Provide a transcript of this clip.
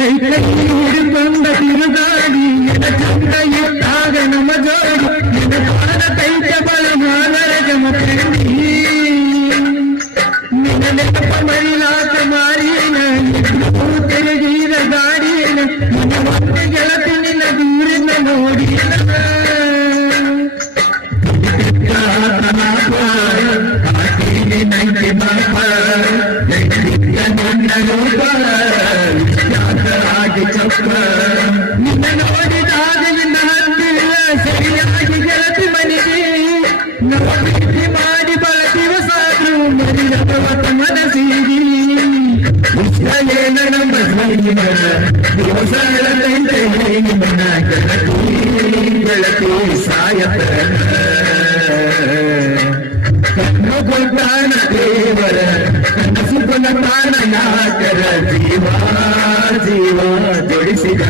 ಕೈ ಕೈ ಹಿಡಿದುಕೊಂಡ ತಿರುಗಾಡಿ ಚಂದ ಇದ್ದಾಗ ನಮ್ಮ ಜೋಡಿ ನಿನ್ನ ಕೈತ ಬಲ ಮಾನರ ಜಮಕಂಡಿ ನಿನ್ನ ನೆನಪ ಮರಿಲಾಕ ಮಾರಿನ ತಿರುಗಿದ ಗಾಡಿನ ನಿನ್ನ ಮತ್ತೆ ಗೆಳತಿ ನಿನ್ನ ದೂರಿನ ನೋಡಿ ನಿನ್ನ ನೋಡಿದಾಗ ನಿನ್ನ ಹತ್ತಿರ ಸರಿಯಾಗಿ ಗೆಳತಿ ಮನೆಗೆ ನಮ್ಮ ಪ್ರೀತಿ ಮಾಡಿ ಬಳ ದಿವಸಾದ್ರು ಮರಿದವತ ಮನಸ್ಸಿಗೆ ಏನ ನಮ್ಮ ದಿವಸಗಳ ಮನ ಗೆಳತಿ ಸಾಯತ ಕಣ್ಣು ಗೊಂದಾನ ದೇವರ ಕನಸು ಗೊಂದಾನ ನಾಟರ ಜೀವ ಜೀವ ಜೋಡಿಸಿದ